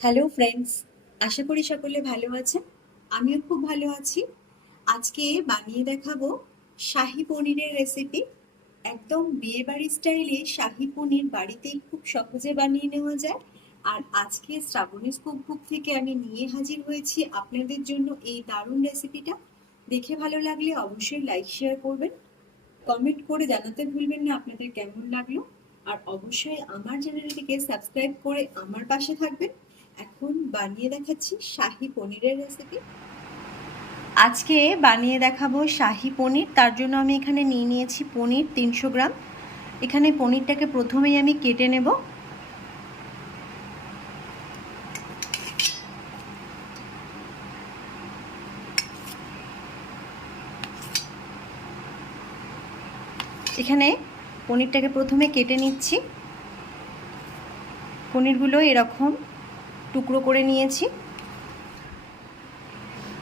Hello friends আশা করি সকলে ভালো আছেন। আমিও খুব ভালো আছি। আজকে বানিয়ে দেখাবো শাহি পনিরের রেসিপি একদম বিয়ে বাড়ি স্টাইলে শাহি পনির বাড়িতেই খুব সহজে বানিয়ে নেওয়া যায়। আর আজকে শ্রাবণী স্কুপ বুক থেকে আমি নিয়ে হাজির হয়েছি আপনাদের জন্য এই দারুণ রেসিপিটা দেখে ভালো লাগলে অবশ্যই লাইক শেয়ার করবেন। কমেন্ট করে জানাতে ভুলবেন না আপনাদের কেমন লাগল। আর অবশ্যই আমার চ্যানেলটিকে সাবস্ক্রাইব করে আমার পাশে থাকবেন। এখন বানিয়ে দেখাচ্ছি শাহি পনিরের রেসিপি আজকে বানিয়ে দেখাবো শাহি পনির। তার জন্য আমি এখানে নিয়ে নিয়েছি পনির তিনশো গ্রাম। এখানে পনিরটাকে প্রথমেই আমি কেটে নেব। এখানে পনিরটাকে প্রথমে কেটে নিচ্ছি। পনিরগুলো এরকম টুকরো করে নিয়েছি।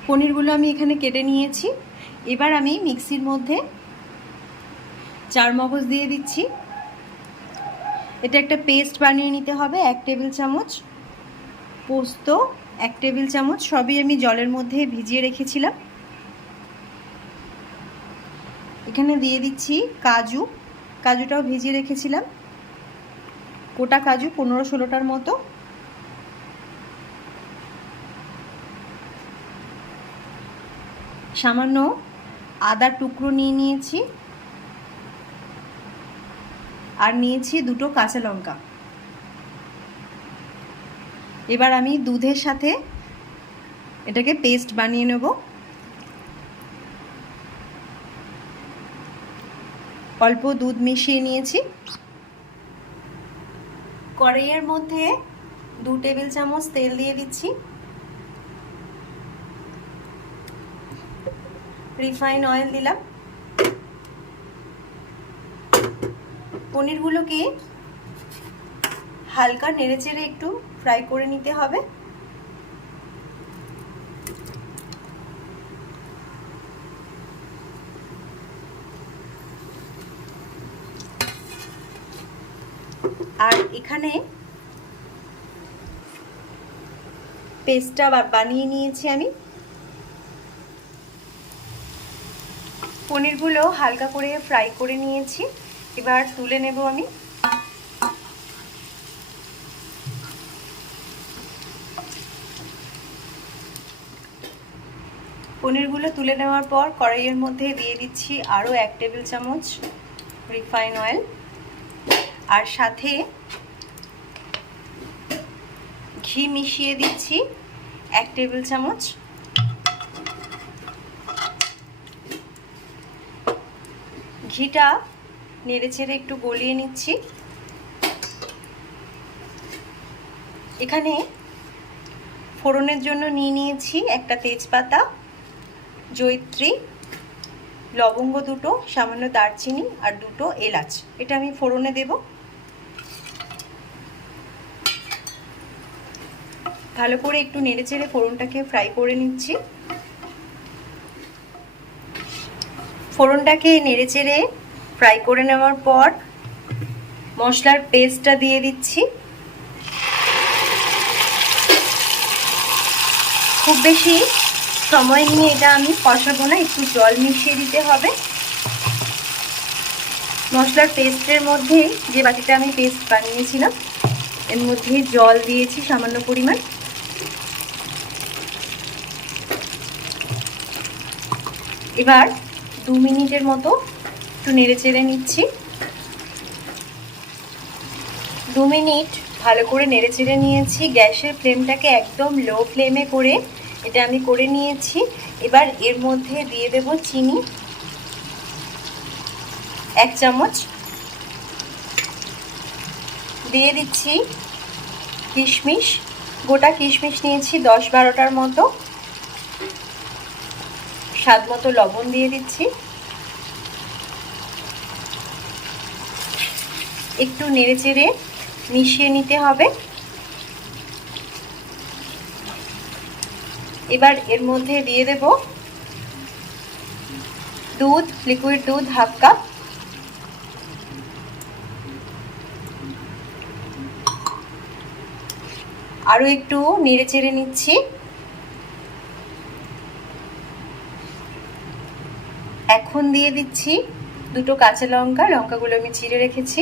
পনিরগুলো আমি এখানে কেটে নিয়েছি। এবার আমি মিক্সির মধ্যে চার মগজ দিয়ে দিচ্ছি। এটা একটা পেস্ট বানিয়ে নিতে হবে, এক টেবিল চামচ। পোস্ত, এক টেবিল চামচ, সবই আমি জলের মধ্যে ভিজিয়ে রেখেছিলাম। এখানে দিয়ে দিচ্ছি কাজু। কাজুটাও ভিজিয়ে রেখেছিলাম। গোটা কাজু পনেরো ষোলোটার মতো। সামান্য আদার টুকরো নিয়ে নিয়েছি। আর নিয়েছি দুটো কাঁচা লঙ্কা। এবার আমি দুধের সাথে এটাকে পেস্ট বানিয়ে নেব। অল্প দুধ মিশিয়ে নিয়েছি। কড়াইয়ের মধ্যে দু টেবিল চামচ তেল দিয়ে দিচ্ছি। রিফাইন অয়েল দিলাম। পনিরগুলোকে হালকা নেড়েচেড়ে একটু ফ্রাই করে নিতে হবে। আর এখানে পেস্টটা বানিয়ে নিয়েছি আমি। পনিরগুলো হালকা করে ফ্রাই করে নিয়েছি। এবার তুলে নেব আমি। পনিরগুলো তুলে নেওয়ার পর কড়াইয়ের মধ্যে দিয়ে দিচ্ছি আরও এক টেবিল চামচ রিফাইন অয়েল। আর সাথে ঘি মিশিয়ে দিচ্ছি এক টেবিল চামচ ঘিটা নেড়ে ছেড়ে একটু গলিয়ে নিচ্ছি। এখানে ফোড়নের জন্য নিয়ে নিয়েছি একটা তেজপাতা জৈত্রী লবঙ্গ দুটো, সামান্য দারচিনি আর দুটো এলাচ। এটা আমি ফোড়নে দেব। ভালো করে একটু নেড়ে চেড়ে ফোড়নটাকে ফ্রাই করে নিচ্ছি। ফোড়নটাকে নেড়ে চেড়ে ফ্রাই করে নেওয়ার পর মশলার পেস্টটা দিয়ে দিচ্ছি। খুব বেশি সময় নিয়ে এটা আমি কষাবো না, একটু জল মিশিয়ে দিতে হবে। মশলার পেস্টের মধ্যে যে বাটিটা আমি পেস্ট বানিয়েছিলাম, এর মধ্যে জল দিয়েছি সামান্য পরিমাণ। এবার দু মিনিটের মতো একটু নেড়ে চেড়ে নিচ্ছি। দু মিনিট ভালো করে নেড়ে চেড়ে নিয়েছি। গ্যাসের ফ্লেমটাকে একদম লো ফ্লেমে করে এটা আমি করে নিয়েছি। এবার এর মধ্যে দিয়ে দেব চিনি। এক চামচ। দিয়ে দিচ্ছি কিশমিশ। গোটা কিশমিশ নিয়েছি দশ বারোটার মতো। স্বাদ মতো লবণ দিয়ে দিচ্ছি। একটু নেড়ে চেড়ে মিশিয়ে নিতে হবে। এবার এর মধ্যে দিয়ে দেব দুধ লিকুইড দুধ হাফ কাপ আরও একটু নেড়ে চেড়ে নিচ্ছি। এখন দিয়ে দিচ্ছি দুটো কাঁচা লঙ্কা লঙ্কাগুলো আমি চিড়ে রেখেছি।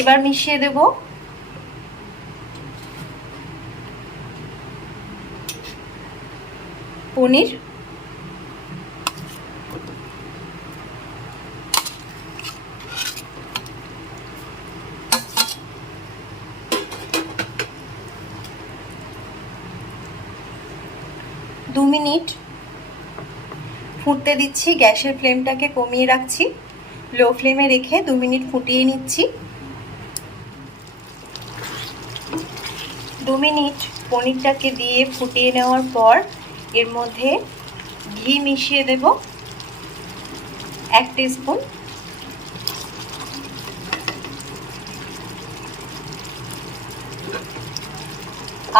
এবার মিশিয়ে দেব। পনির। দু মিনিট ফুটতে দিচ্ছি, গ্যাসের ফ্লেমটাকে কমিয়ে রাখছি। লো ফ্লেমে রেখে দু মিনিট ফুটিয়ে নিচ্ছি। দু মিনিট পনিরটাকে দিয়ে ফুটিয়ে নেওয়ার পর এর মধ্যে ঘি মিশিয়ে দেব। এক স্পুন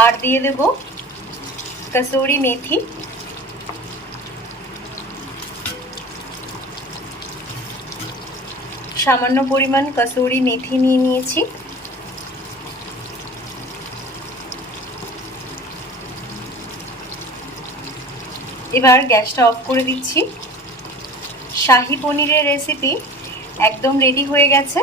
আর দিয়ে দেব কসুরি মেথি। সামান্য পরিমাণ কসুরি মেথি নিয়ে নিয়েছি। এবার গ্যাসটা অফ করে দিচ্ছি। শাহি পনিরের রেসিপি একদম রেডি হয়ে গেছে।